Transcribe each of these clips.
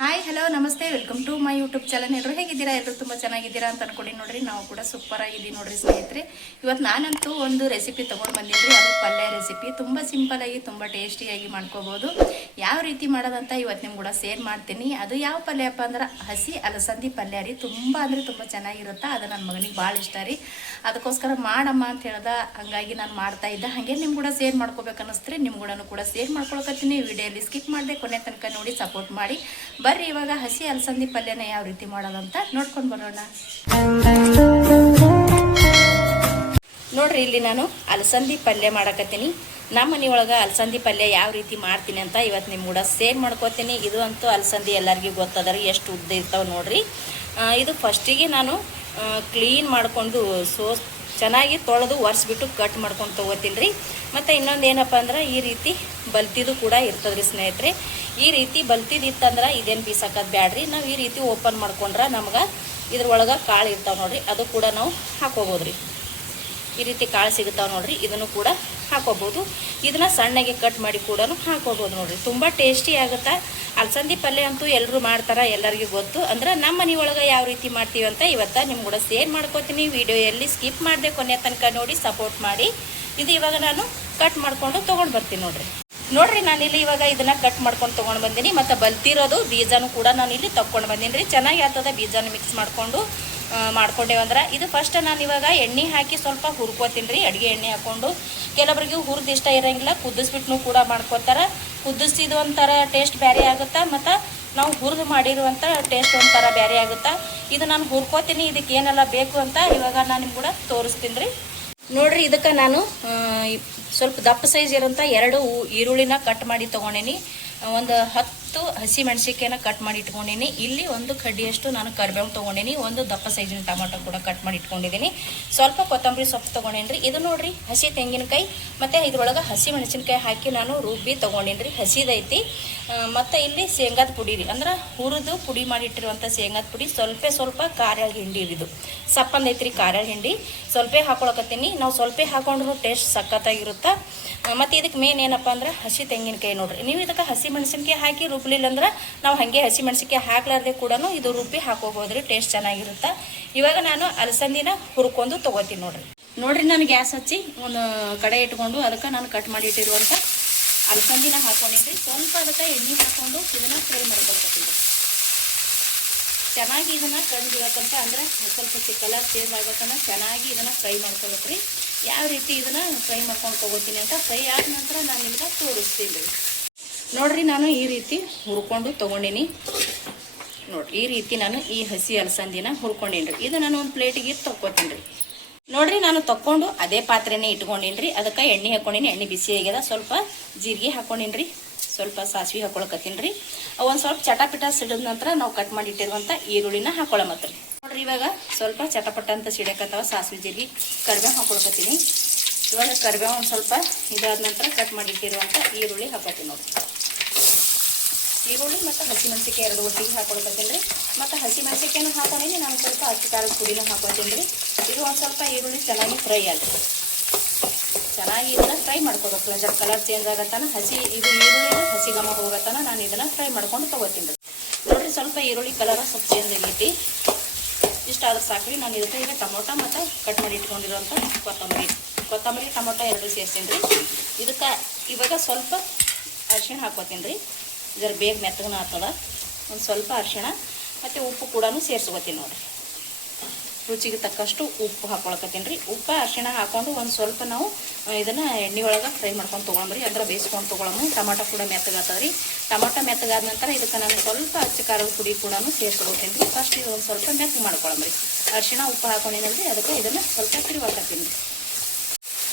Hi hello ನಮಸ್ತೆ welcome to my YouTube channel. ಎಲ್ಲರೂ ಹೇಗಿದ್ದೀರಾ? ಎಲ್ಲರೂ ತುಂಬ ಚೆನ್ನಾಗಿದ್ದೀರಾ ಅಂತ ಅನ್ಕೊಂಡು ನೋಡ್ರಿ. ನಾವು ಕೂಡ ಸೂಪರ್ ಆಗಿದ್ದೀವಿ ನೋಡ್ರಿ ಸ್ನೇಹಿತರೆ. ಇವತ್ತು ನಾನಂತೂ ಒಂದು ರೆಸಿಪಿ ತೊಗೊಂಡು ಬಂದಿದ್ರಿ. ಅದು ಪಲ್ಯ ರೆಸಿಪಿ. ತುಂಬ ಸಿಂಪಲ್ ಆಗಿ ತುಂಬ ಟೇಸ್ಟಿಯಾಗಿ ಮಾಡ್ಕೋಬೋದು. ಯಾವ ರೀತಿ ಮಾಡೋದಂತ ಇವತ್ತು ನಿಮ್ಗೆ ಕೂಡ ಶೇರ್ ಮಾಡ್ತೀನಿ. ಅದು ಯಾವ ಪಲ್ಯಪ್ಪ ಅಂದ್ರೆ ಹಸಿ ಅಲಸಂದಿ ಪಲ್ಯ ರೀ. ತುಂಬ ಅಂದರೆ ತುಂಬ ಚೆನ್ನಾಗಿರುತ್ತೆ. ಅದು ನನ್ನ ಮಗನಿಗೆ ಭಾಳ ಇಷ್ಟ ರೀ. ಅದಕ್ಕೋಸ್ಕರ ಮಾಡಮ್ಮ ಅಂತ ಹೇಳ್ದ, ಹಾಗಾಗಿ ನಾನು ಮಾಡ್ತಾ ಇದ್ದೆ. ಹಾಗೆ ನಿಮ್ಗೆ ಕೂಡ ಶೇರ್ ಮಾಡ್ಕೋಬೇಕು ಅನ್ನಿಸ್ತಾರೆ. ನಿಮ್ಗೆ ಕೂಡ ಶೇರ್ ಮಾಡ್ಕೊಳಕತ್ತೀನಿ. ವಿಡಿಯೋಲಿ ಸ್ಕಿಪ್ ಮಾಡಿದೆ ಕೊನೆ ತನಕ ನೋಡಿ ಸಪೋರ್ಟ್ ಮಾಡಿ. ಬರ್ರಿ ಇವಾಗ ಹಸಿ ಅಲಸಂದಿ ಪಲ್ಯನ ಯಾವ ರೀತಿ ಮಾಡೋದಂತ ನೋಡ್ಕೊಂಡು ಬರೋಣ. ನೋಡ್ರಿ, ಇಲ್ಲಿ ನಾನು ಅಲಸಂದಿ ಪಲ್ಯ ಮಾಡಕತ್ತೀನಿ. ನಮ್ಮ ಮನೆಯೊಳಗೆ ಅಲಸಂದಿ ಪಲ್ಯ ಯಾವ ರೀತಿ ಮಾಡ್ತೀನಿ ಅಂತ ಇವತ್ತು ನಿಮ್ಗೆ ಕೂಡ ಶೇರ್ ಮಾಡ್ಕೋತೀನಿ. ಇದು ಅಂತೂ ಅಲಸಂದಿ ಎಲ್ಲರಿಗೂ ಗೊತ್ತದ ರೀ, ಎಷ್ಟು ಉದ್ದ ಇರ್ತಾವೆ ನೋಡ್ರಿ. ಇದು ಫಸ್ಟಿಗೆ ನಾನು ಕ್ಲೀನ್ ಮಾಡಿಕೊಂಡು ಚೆನ್ನಾಗಿ ತೊಳೆದು ಒರೆಸ್ಬಿಟ್ಟು ಕಟ್ ಮಾಡ್ಕೊಂಡು ತೊಗೋತೀನಿ ರೀ. ಮತ್ತು ಇನ್ನೊಂದು ಏನಪ್ಪ ಅಂದ್ರೆ ಈ ರೀತಿ ಬಲ್ತಿದು ಕೂಡ ಇರ್ತದೆ ರೀ ಸ್ನೇಹಿತರೆ. ಈ ರೀತಿ ಬಲ್ತಿದಿತ್ತಂದ್ರೆ ಇದೇನು ಬೀಸಾಕೋದು ಬ್ಯಾಡ್ರಿ. ನಾವು ಈ ರೀತಿ ಓಪನ್ ಮಾಡ್ಕೊಂಡ್ರೆ ನಮ್ಗೆ ಇದ್ರೊಳಗೆ ಕಾಳು ಇರ್ತಾವೆ ನೋಡ್ರಿ, ಅದು ಕೂಡ ನಾವು ಹಾಕೋಬೋದು ರೀ. ಈ ರೀತಿ ಕಾಳು ಸಿಗುತ್ತಾವೆ ನೋಡ್ರಿ, ಇದನ್ನು ಕೂಡ ಹಾಕೋಬೋದು. ಇದನ್ನು ಸಣ್ಣಗೆ ಕಟ್ ಮಾಡಿ ಕೂಡ ಹಾಕೋಬೋದು ನೋಡ್ರಿ. ತುಂಬ ಟೇಸ್ಟಿ ಆಗುತ್ತೆ. ಅಲಸಂದಿ ಪಲ್ಯ ಅಂತೂ ಎಲ್ಲರೂ ಮಾಡ್ತಾರೆ, ಎಲ್ಲರಿಗೂ ಗೊತ್ತು. ಅಂದ್ರೆ ನಮ್ಮ ಮನೆಯೊಳಗೆ ಯಾವ ರೀತಿ ಮಾಡ್ತೀವಿ ಅಂತ ಇವತ್ತು ನಿಮ್ಗೆ ಕೂಡ ಶೇರ್ ಮಾಡ್ಕೋತೀನಿ. ವಿಡಿಯೋ ಎಲ್ಲಿ ಸ್ಕಿಪ್ ಮಾಡಿದೆ ಕೊನೆ ತನಕ ನೋಡಿ ಸಪೋರ್ಟ್ ಮಾಡಿ. ಇದು ಇವಾಗ ನಾನು ಕಟ್ ಮಾಡ್ಕೊಂಡು ತೊಗೊಂಡು ಬರ್ತೀನಿ ನೋಡ್ರಿ. ನಾನಿಲ್ಲಿ ಇವಾಗ ಇದನ್ನು ಕಟ್ ಮಾಡ್ಕೊಂಡು ತೊಗೊಂಡು ಬಂದೀನಿ. ಮತ್ತು ಬಲ್ತಿರೋದು ಬೀಜನೂ ಕೂಡ ನಾನು ಇಲ್ಲಿ ತೊಗೊಂಡು ಬಂದೀನಿ ರೀ. ಚೆನ್ನಾಗಿ ಆಗ್ತದೆ ಬೀಜನ ಮಿಕ್ಸ್ ಮಾಡಿಕೊಂಡು ಮಾಡ್ಕೊಂಡೇವಂದ್ರೆ. ಇದು ಫಸ್ಟ್ ನಾನು ಇವಾಗ ಎಣ್ಣೆ ಹಾಕಿ ಸ್ವಲ್ಪ ಹುರ್ಕೋತೀನಿ ರೀ. ಅಡುಗೆ ಎಣ್ಣೆ ಹಾಕ್ಕೊಂಡು ಕೆಲವರಿಗೆ ಹುರಿದು ಇಷ್ಟ ಇರೋಂಗಿಲ್ಲ, ಕುದಿಸ್ಬಿಟ್ಟು ಕೂಡ ಮಾಡ್ಕೋತಾರೆ. ಕುದಿಸಿದ ಒಂಥರ ಟೇಸ್ಟ್ ಬೇರೆ ಆಗುತ್ತೆ, ಮತ್ತು ನಾವು ಹುರಿದು ಮಾಡಿರುವಂಥ ಟೇಸ್ಟ್ ಒಂಥರ ಬೇರೆ ಆಗುತ್ತೆ. ಇದು ನಾನು ಹುರ್ಕೋತೀನಿ. ಇದಕ್ಕೆ ಏನೆಲ್ಲ ಬೇಕು ಅಂತ ಇವಾಗ ನಾನು ನಿಮ್ಗೆ ಕೂಡ ತೋರಿಸ್ತೀನಿ ರೀ. ನೋಡ್ರಿ, ಇದಕ್ಕೆ ನಾನು ಸ್ವಲ್ಪ ದಪ್ಪ ಸೈಜ್ ಇರೋಂಥ 2 ಈರುಳ್ಳಿನ ಕಟ್ ಮಾಡಿ ತೊಗೊಂಡೀನಿ. ಒಂದು 10 ಹಸಿ ಮೆಣಸಿನ್ಕಾಯಿನ ಕಟ್ ಮಾಡಿ ಇಟ್ಕೊಂಡಿನಿ. ಇಲ್ಲಿ 1 ಕಡ್ಡಿಯಷ್ಟು ನಾನು ಕರಿಬೇವು ತೊಗೊಂಡಿನಿ. ಒಂದು ದಪ್ಪ ಸೈಜಿನ ಟೊಮೆಟೊ ಕೂಡ ಕಟ್ ಮಾಡಿ ಇಟ್ಕೊಂಡಿದ್ದೀನಿ. ಸ್ವಲ್ಪ ಕೊತ್ತಂಬರಿ ಸೊಪ್ಪು ತೊಗೊಂಡೇನಿ. ಇದು ನೋಡ್ರಿ ಹಸಿ ತೆಂಗಿನಕಾಯಿ ಮತ್ತು ಇದ್ರೊಳಗೆ ಹಸಿ ಮೆಣಸಿನ್ಕಾಯಿ ಹಾಕಿ ನಾನು ರುಬ್ಬಿ ತೊಗೊಂಡೇನಿ. ಹಸಿದೈತಿ. ಮತ್ತು ಇಲ್ಲಿ ಶೇಂಗಾದ ಪುಡಿ ರೀ, ಅಂದ್ರೆ ಹುರಿದು ಪುಡಿ ಮಾಡಿಟ್ಟಿರುವಂಥ ಶೇಂಗಾದ ಪುಡಿ. ಸ್ವಲ್ಪ ಖಾರ ಹಿಂಡಿ ಇದು ಸಪ್ಪಂದೈತ್ರಿ. ಖಾರ ಹಿಂಡಿ ಸ್ವಲ್ಪ ಹಾಕೊಳಕತ್ತೀನಿ. ನಾವು ಸ್ವಲ್ಪ ಹಾಕೊಂಡ್ರು ಟೇಸ್ಟ್ ಸಖತ್ತಾಗಿರುತ್ತೆ. ಮತ್ತು ಇದಕ್ಕೆ ಮೇನ್ ಏನಪ್ಪ ಅಂದ್ರೆ ಹಸಿ ತೆಂಗಿನಕಾಯಿ ನೋಡ್ರಿ. ನೀವು ಇದಕ್ಕೆ ಹಸಿ ಮೆಣಸಿನ್ಕಾಯಿ ಹಾಕಿ ರುಬ್ಲಿಲ್ಲ ಅಂದ್ರೆ ನಾವು ಹಾಗೆ ಹಸಿ ಮೆಣಸಿನ್ಕಾಯಿ ಹಾಕ್ಲಾರ್ದೆ ಕೂಡ ಇದು ರುಬ್ಬಿ ಹಾಕೋಬೋದ್ರಿ, ಟೇಸ್ಟ್ ಚೆನ್ನಾಗಿರುತ್ತೆ. ಇವಾಗ ನಾನು ಅಲಸಂದಿನ ಹುರ್ಕೊಂಡು ತೊಗೋತೀನಿ ನೋಡ್ರಿ. ನಾನು ಗ್ಯಾಸ್ ಹಚ್ಚಿ ಒಂದು ಕಡೆ ಇಟ್ಕೊಂಡು ಅದಕ್ಕೆ ನಾನು ಕಟ್ ಮಾಡಿ ಇಟ್ಟಿರುವಂಥ ಅಲಸಂದಿನ ಹಾಕೊಂಡಿದ್ರಿ. ಸ್ವಲ್ಪ ಅದಕ್ಕೆ ಎಣ್ಣೆ ಹಾಕ್ಕೊಂಡು ಇದನ್ನು ಫ್ರೈ ಮಾಡ್ಕೊಳ್ತೀನಿ. ಚೆನ್ನಾಗಿ ಇದನ್ನು ಕಂಡುಬಿಡಕ್ಕಂತ ಅಂದ್ರೆ ಸ್ವಲ್ಪ ಕಲರ್ ಚೇಂಜ್ ಆಗಬೇಕಂತ ಚೆನ್ನಾಗಿ ಇದನ್ನು ಫ್ರೈ ಮಾಡ್ಕೊಳ್ಬೇಕ್ರಿ. ಯಾವ ರೀತಿ ಇದನ್ನು ಫ್ರೈ ಮಾಡ್ಕೊಂಡು ತೊಗೋತೀನಿ ಅಂತ ಫ್ರೈ ಆದ ನಂತರ ನಾನು ನಿಮ್ಗೆ ತೋರಿಸ್ತೀನಿ ನೋಡ್ರಿ. ನಾನು ಈ ರೀತಿ ಹುರ್ಕೊಂಡು ತೊಗೊಂಡಿನಿ ನೋಡ್ರಿ. ಈ ರೀತಿ ನಾನು ಈ ಹಸಿ ಅಲಸಂದಿನ ಹುರ್ಕೊಂಡೀನಿ ರೀ. ಇದು ನಾನು ಒಂದು ಪ್ಲೇಟಿಗೆ ತೊಗೊತೀನಿ ರೀ. ನೋಡ್ರಿ, ನಾನು ತೊಗೊಂಡು ಅದೇ ಪಾತ್ರೆನೇ ಇಟ್ಕೊಂಡೀನಿ ರೀ. ಅದಕ್ಕೆ ಎಣ್ಣೆ ಹಾಕ್ಕೊಂಡಿನಿ. ಎಣ್ಣೆ ಬಿಸಿ ಆಗ್ಯದ. ಸ್ವಲ್ಪ ಜೀರಿಗೆ ಹಾಕ್ಕೊಂಡೀನಿ ರೀ. ಸ್ವಲ್ಪ ಸಾಸಿವೆ ಹಾಕೊಳಕತ್ತೀನಿ ರೀ. ಒಂದು ಸ್ವಲ್ಪ ಚಟಪಟ ಸಿಡಿದ ನಂತರ ನಾವು ಕಟ್ ಮಾಡಿ ಇಟ್ಟಿರುವಂಥ ಈರುಳ್ಳಿನ ಹಾಕೊಳ್ಳಮತ್ರಿ ನೋಡ್ರಿ. ಇವಾಗ ಸ್ವಲ್ಪ ಚಟಪಟ ಅಂತ ಸಿಡಕತ್ತವ ಸಾಸಿವೆ ಜೀರಿಗೆ ಕರಿಬೇವು ಹಾಕೊಳಕತ್ತೀನಿ. ಇವಾಗ ಕರಿಬೇವು ಒಂದು ಸ್ವಲ್ಪ ಇದಾದ ನಂತರ ಕಟ್ ಮಾಡಿ ಇಟ್ಟಿರುವಂಥ ಈರುಳ್ಳಿ ಹಾಕೋತೀನಿ ನೋಡ್ರಿ. ಈರುಳ್ಳಿ ಮತ್ತು ಹಸಿಮೆಣಸಿನ್ಕಾಯಿ 2 ಒಟ್ಟಿಗೆ ಹಾಕೊಳಕತ್ತೀನಿ ರೀ. ಮತ್ತು ಹಸಿಮೆಣಸಿನ್ಕಾಯಿನೂ ಹಾಕೊಂಡಿನಿ. ನಾನು ಸ್ವಲ್ಪ ಅಕ್ಕಿ ಖಾರದ ಪುಡಿನೂ ಹಾಕೋತೀನಿ ರೀ. ಇದು ಒಂದು ಸ್ವಲ್ಪ ಈರುಳ್ಳಿ ಚೆನ್ನಾಗಿ ಫ್ರೈ ಆಗಲಿ. ಚೆನ್ನಾಗಿ ಇದನ್ನು ಫ್ರೈ ಮಾಡ್ಕೋಬೇಕು. ಜರ ಕಲರ್ ಚೇಂಜ್ ಆಗತ್ತಾನ ಇದು ಈರುಳ್ಳಿ ಹಸಿ ಘಮ ಹೋಗತ್ತಾನ ನಾನು ಇದನ್ನು ಫ್ರೈ ಮಾಡ್ಕೊಂಡು ತೊಗೋತೀನಿ ರೀ. ನೋಡಿರಿ, ಸ್ವಲ್ಪ ಈರುಳ್ಳಿ ಕಲರ್ ಸ್ವಲ್ಪ ಚೇಂಜ್ ಆಗೈತಿ. ಇಷ್ಟಾದ್ರೆ ಸಾಕ್ರಿ. ನಾನು ಇದಕ್ಕೆ ಈಗ ಟೊಮೊಟೊ ಮತ್ತು ಕಟ್ ಮಾಡಿ ಇಟ್ಕೊಂಡಿರೋಂಥ ಕೊತ್ತಂಬರಿ ಟೊಮೊಟೊ 2 ಸೇರಿಸ್ತೀನಿ ರೀ. ಇದಕ್ಕೆ ಇವಾಗ ಸ್ವಲ್ಪ ಅರಿಶಿಣ ಹಾಕೋತೀನಿ ರೀ. ಜರ ಬೇಗ ಮೆತ್ತಗನ ಆಗ್ತದ. ಒಂದು ಸ್ವಲ್ಪ ಅರಿಶಿಣ ಮತ್ತು ಉಪ್ಪು ಕೂಡ ಸೇರಿಸ್ಕೋತೀನಿ ನೋಡಿರಿ. ರುಚಿಗೆ ತಕ್ಕಷ್ಟು ಉಪ್ಪು ಹಾಕೊಳಕತ್ತೀನಿ ರೀ. ಉಪ್ಪು ಅರಿಶಿಣ ಹಾಕ್ಕೊಂಡು ಒಂದು ಸ್ವಲ್ಪ ನಾವು ಇದನ್ನು ಎಣ್ಣೆ ಒಳಗೆ ಫ್ರೈ ಮಾಡ್ಕೊಂಡು ತೊಗೊಳಮ್ರಿ. ಅಂದ್ರೆ ಬೇಯಿಸ್ಕೊಂಡು ತೊಗೊಳಮ್ಮ. ಟೊಮೊಟೊ ಕೂಡ ಮೆತ್ತಗಾಗ್ತದೆ ರೀ. ಟೊಮೊಟೊ ಮೆತ್ತಗಾದ ನಂತರ ಇದಕ್ಕೆ ನಾನು ಸ್ವಲ್ಪ ಅಚ್ಚ ಖಾರದ ಪುಡಿ ಕೂಡ ಸೇರಿಸ್ಕೊಳ್ತೀನಿ ರೀ. ಫಸ್ಟ್ ಇದು ಒಂದು ಸ್ವಲ್ಪ ಮೆತ್ತಗೆ ಮಾಡ್ಕೊಳಮ್ರಿ. ಅರಿಶಿಣ ಉಪ್ಪು ಹಾಕೊಂಡಿನಲ್ರಿ, ಅದಕ್ಕೆ ಇದನ್ನು ಸ್ವಲ್ಪ ತಿರುವಾಕತ್ತೀನಿ ರೀ.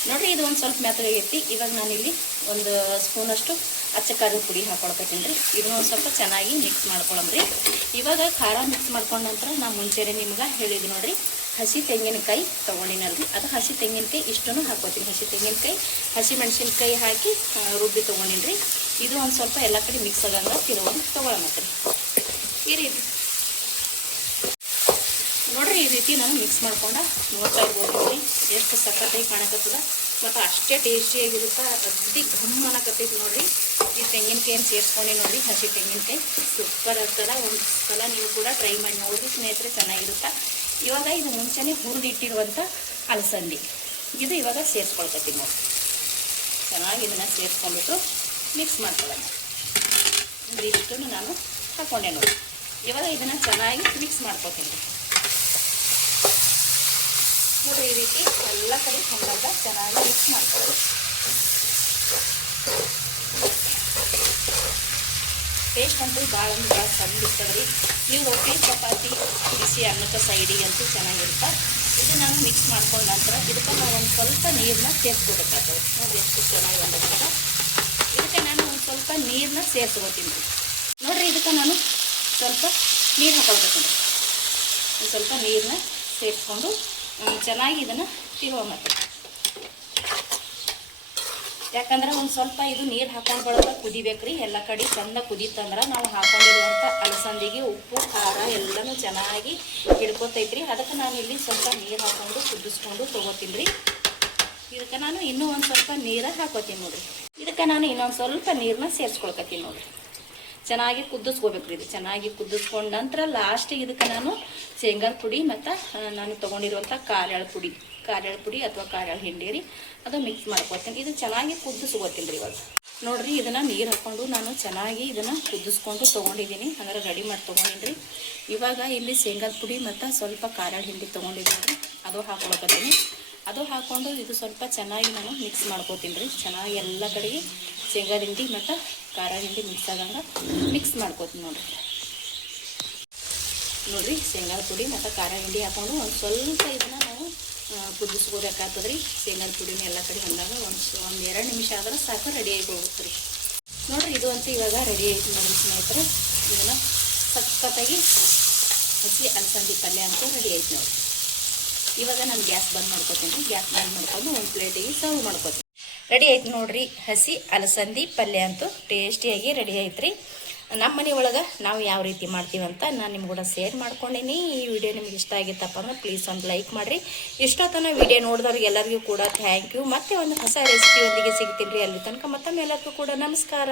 ನೋಡಿರಿ, ಇದು ಒಂದು ಸ್ವಲ್ಪ ಮೆತ್ತಗಾಗೈತಿ. ಇವಾಗ ನಾನಿಲ್ಲಿ ಒಂದು ಸ್ಪೂನಷ್ಟು ಅಚ್ಚ ಖಾರದ ಪುಡಿ ಹಾಕೊಳಕತ್ತೀನಿ ರೀ. ಇದನ್ನ ಒಂದು ಸ್ವಲ್ಪ ಚೆನ್ನಾಗಿ ಮಿಕ್ಸ್ ಮಾಡ್ಕೊಳಮ್ರಿ. ಇವಾಗ ಖಾರ ಮಿಕ್ಸ್ ಮಾಡ್ಕೊಂಡ ನಂತರ ನಾನು ಮುಂಚೆನೇ ನಿಮ್ಗೆ ಹೇಳಿದ್ದು ನೋಡಿರಿ, ಹಸಿ ತೆಂಗಿನಕಾಯಿ ತೊಗೊಂಡಿನಲ್ರಿ. ಅದು ಹಸಿ ತೆಂಗಿನಕಾಯಿ ಇಷ್ಟನ್ನು ಹಾಕೋತೀನಿ. ಹಸಿ ತೆಂಗಿನಕಾಯಿ ಹಸಿ ಮೆಣಸಿನ್ಕಾಯಿ ಹಾಕಿ ರುಬ್ಬಿ ತೊಗೊಂಡಿನಿ ರೀ. ಇದು ಒಂದು ಸ್ವಲ್ಪ ಎಲ್ಲ ಕಡೆ ಮಿಕ್ಸ್ ಆಗಂಗೆ ತಿರುವಂಗೆ ತೊಗೊಳಮತ್ರಿ. ಈ ರೀತಿ ನೋಡ್ರಿ, ಈ ರೀತಿ ನಾನು ಮಿಕ್ಸ್ ಮಾಡ್ಕೊಂಡು ನೋಡ್ತಾ ಇರ್ಬೋದು ರೀ. ಎಷ್ಟು ಸಖತ್ತಾಗಿ ಕಾಣಕತ್ತದ ಮತ್ತು ಅಷ್ಟೇ ಟೇಸ್ಟಿಯಾಗಿರುತ್ತೆ. ಅಗದಿ ಘಮ್ ಅನ್ನಕತ್ತೈತಿ ನೋಡ್ರಿ. ಈ ತೆಂಗಿನಕಾಯಿಯನ್ನು ಸೇರಿಸ್ಕೊಂಡು ನೋಡಿ, ಹಸಿ ತೆಂಗಿನಕಾಯಿ ಸೂಪರ್ ಆಗ್ತದ. ಒಂದು ಸಲ ನೀವು ಕೂಡ ಟ್ರೈ ಮಾಡಿ ನೋಡಿರಿ ಸ್ನೇಹಿತರೆ, ಚೆನ್ನಾಗಿರುತ್ತೆ. ಇವಾಗ ಇದು ಮುಂಚೆನೇ ಹುರಿದಿಟ್ಟಿರುವಂಥ ಅಲಸಂದಿ ಇದು ಇವಾಗ ಸೇರಿಸ್ಕೊಳ್ತೀನಿ ನೋಡಿ. ಚೆನ್ನಾಗಿ ಇದನ್ನು ಸೇರಿಸ್ಕೊಂಡ್ಬಿಟ್ಟು ಮಿಕ್ಸ್ ಮಾಡ್ಕೊಳ್ಳೋಣ. ಇಷ್ಟು ನಾನು ಹಾಕ್ಕೊಂಡೆ ನೋಡಿ. ಇವಾಗ ಇದನ್ನು ಚೆನ್ನಾಗಿ ಮಿಕ್ಸ್ ಮಾಡ್ಕೊತೀನಿ ನೋಡಿ. ಈ ರೀತಿ ಎಲ್ಲ ಕಡೆ ಹೊಂದಾಗ ಚೆನ್ನಾಗಿ ಮಿಕ್ಸ್ ಮಾಡ್ಕೊಳ್ಳೋದು. ಟೇಸ್ಟ್ ಅಂತೂ ಭಾಳ ಅಂದ್ರೆ ಭಾಳ ಚಂದ ಇರ್ತದೆ ರೀ. ನೀವು ರೊಟ್ಟಿ ಚಪಾತಿ ಬಿಸಿ ಅನ್ನಕ್ಕೆ ಸೈಡಿಗೆ ಅಂತೂ ಚೆನ್ನಾಗಿರುತ್ತೆ. ಇದು ನಾನು ಮಿಕ್ಸ್ ಮಾಡ್ಕೊಂಡ ನಂತರ ಇದಕ್ಕೆ ನಾವು ಒಂದು ಸ್ವಲ್ಪ ನೀರನ್ನ ಸೇರಿಸ್ಕೋಬೇಕಾಗ್ತದೆ ನೋಡಿ. ಎಷ್ಟು ಚೆನ್ನಾಗಿ ಬಂದಿರ್ತದೆ. ಇದಕ್ಕೆ ನಾನು ಒಂದು ಸ್ವಲ್ಪ ನೀರನ್ನ ಸೇರಿಸ್ಕೋತೀನಿ ನೋಡಿರಿ. ಇದಕ್ಕೆ ನಾನು ಸ್ವಲ್ಪ ನೀರು ಹಾಕೊಳ್ತೀನಿ. ಒಂದು ಸ್ವಲ್ಪ ನೀರನ್ನ ಸೇರಿಸ್ಕೊಂಡು ಚೆನ್ನಾಗಿ ಇದನ್ನು ತಿರುವಬೇಕು. ಯಾಕಂದ್ರೆ ಒಂದು ಸ್ವಲ್ಪ ಇದು ನೀರು ಹಾಕೊಂಡು ಬಳಕ ಕುದಿಬೇಕ್ರಿ. ಎಲ್ಲ ಕಡೆ ಚಂದ ಕುದೀತಂದ್ರೆ ನಾವು ಹಾಕೊಂಡಿರುವಂಥ ಅಲಸಂದಿಗೆ ಉಪ್ಪು ಖಾರ ಎಲ್ಲನೂ ಚೆನ್ನಾಗಿ ಹಿಡ್ಕೊತೈತ್ರಿ. ಅದಕ್ಕೆ ನಾನು ಇಲ್ಲಿ ಸ್ವಲ್ಪ ನೀರು ಹಾಕೊಂಡು ಕುದಿಸ್ಕೊಂಡು ತೊಗೋತೀನಿ ರೀ. ಇದಕ್ಕೆ ನಾನು ಇನ್ನೂ ಒಂದು ಸ್ವಲ್ಪ ನೀರು ಹಾಕೋತೀನಿ ನೋಡಿರಿ. ಇದಕ್ಕೆ ನಾನು ಇನ್ನೊಂದು ಸ್ವಲ್ಪ ನೀರನ್ನ ಸೇರಿಸ್ಕೊಳ್ಕತ್ತೀನಿ ನೋಡಿರಿ. ಚೆನ್ನಾಗಿ ಕುದಿಸ್ಕೋಬೇಕ್ರಿ. ಇದು ಚೆನ್ನಾಗಿ ಕುದಿಸ್ಕೊಂಡ ನಂತರ ಲಾಸ್ಟಿಗೆ ಇದಕ್ಕೆ ನಾನು ಶೇಂಗಾದ ಪುಡಿ ಮತ್ತು ನಾನು ತೊಗೊಂಡಿರುವಂಥ ಕಾರೆಳ ಪುಡಿ ಅಥವಾ ಕಾರೆಳ ಹಿಂಡಿ ರೀ, ಅದು ಮಿಕ್ಸ್ ಮಾಡ್ಕೊತೀನಿ. ಇದು ಚೆನ್ನಾಗಿ ಕುದಿಸ್ಕೋತೀನಿ ರೀ. ಇವಾಗ ನೋಡಿರಿ, ಇದನ್ನು ನೀರು ಹಾಕ್ಕೊಂಡು ನಾನು ಚೆನ್ನಾಗಿ ಇದನ್ನು ಕುದಿಸ್ಕೊಂಡು ತೊಗೊಂಡಿದ್ದೀನಿ, ಅಂದರೆ ರೆಡಿ ಮಾಡಿ ತೊಗೊಂಡಿನಿ ರೀ. ಇವಾಗ ಇಲ್ಲಿ ಶೇಂಗಾದ ಪುಡಿ ಮತ್ತು ಸ್ವಲ್ಪ ಕಾರೆಳ ಹಿಂಡಿ ತೊಗೊಂಡಿದ್ದೀನಿ ರೀ, ಅದು ಹಾಕ್ಕೊಳಕತ್ತೀನಿ. ಅದು ಹಾಕ್ಕೊಂಡು ಇದು ಸ್ವಲ್ಪ ಚೆನ್ನಾಗಿ ನಾನು ಮಿಕ್ಸ್ ಮಾಡ್ಕೋತೀನಿ ರೀ. ಚೆನ್ನಾಗಿ ಎಲ್ಲ ಕಡೆಗೆ ಶೇಂಗಾದ ಹಿಂಡಿ ಮತ್ತು ಖಾರ ಹಿಂಡಿ ಮಿಕ್ಸ್ ಆದಂಗೆ ಮಿಕ್ಸ್ ಮಾಡ್ಕೋತೀನಿ ನೋಡಿರಿ. ಶೇಂಗಾದ ಪುಡಿ ಮತ್ತು ಖಾರ ಹಿಂಡಿ ಹಾಕ್ಕೊಂಡು ಒಂದು ಸ್ವಲ್ಪ ಇದನ್ನು ನಾವು ಕುದಿಸ್ಕೋಬೇಕಾಗ್ತದೆ ರೀ. ಶೇಂಗಾದ ಪುಡಿನ ಎಲ್ಲ ಕಡೆ ಬಂದಾಗ ಒಂದು 2 ನಿಮಿಷ ಆದ್ರೆ ಸಾಕು, ರೆಡಿ ಆಗಿ ಹೋಗುತ್ತೆ ರೀ ನೋಡಿರಿ. ಇದು ಅಂತೂ ಇವಾಗ ರೆಡಿ ಆಯ್ತು ನೋಡಿರಿ ಸ್ನೇಹಿತರೆ. ಇದನ್ನು ಸಖತ್ತಾಗಿ ಹಸಿ ಅಲಸಂದಿ ಪಲ್ಯ ಅಂತೂ ರೆಡಿ ಆಯ್ತು ನೋಡಿ. ಇವಾಗ ನಾನು ಗ್ಯಾಸ್ ಬಂದ್ ಮಾಡ್ಕೊತೀನಿ. ಗ್ಯಾಸ್ ಬಂದ್ ಮಾಡ್ಕೊಂಡು ಒಂದು ಪ್ಲೇಟಿಗೆ ಸರ್ವ್ ಮಾಡ್ಕೊತೀನಿ. ರೆಡಿ ಆಯ್ತು ನೋಡಿರಿ, ಹಸಿ ಅಲಸಂದಿ ಪಲ್ಯ ಅಂತೂ ಟೇಸ್ಟಿಯಾಗಿ ರೆಡಿ ಆಯ್ತು ರೀ. ನಮ್ಮ ಮನೆ ಒಳಗೆ ನಾವು ಯಾವ ರೀತಿ ಮಾಡ್ತೀವಿ ಅಂತ ನಾನು ನಿಮ್ಗೆ ಕೂಡ ಶೇರ್ ಮಾಡ್ಕೊಂಡೀನಿ. ಈ ವಿಡಿಯೋ ನಿಮ್ಗೆ ಇಷ್ಟ ಆಗಿತ್ತಪ್ಪ ಅಂದ್ರೆ ಪ್ಲೀಸ್ ಒಂದು ಲೈಕ್ ಮಾಡಿರಿ. ಇಷ್ಟೊತ್ತನ ವಿಡಿಯೋ ನೋಡಿದವ್ರಿಗೆ ಎಲ್ಲರಿಗೂ ಕೂಡ ಥ್ಯಾಂಕ್ ಯು. ಮತ್ತೆ ಒಂದು ಹೊಸ ರೆಸಿಪಿಯೊಂದಿಗೆ ಸಿಗ್ತೀನಿ ರೀ. ಅಲ್ಲಿ ತನಕ ಮತ್ತೊಮ್ಮೆ ಎಲ್ಲರಿಗೂ ಕೂಡ ನಮಸ್ಕಾರ.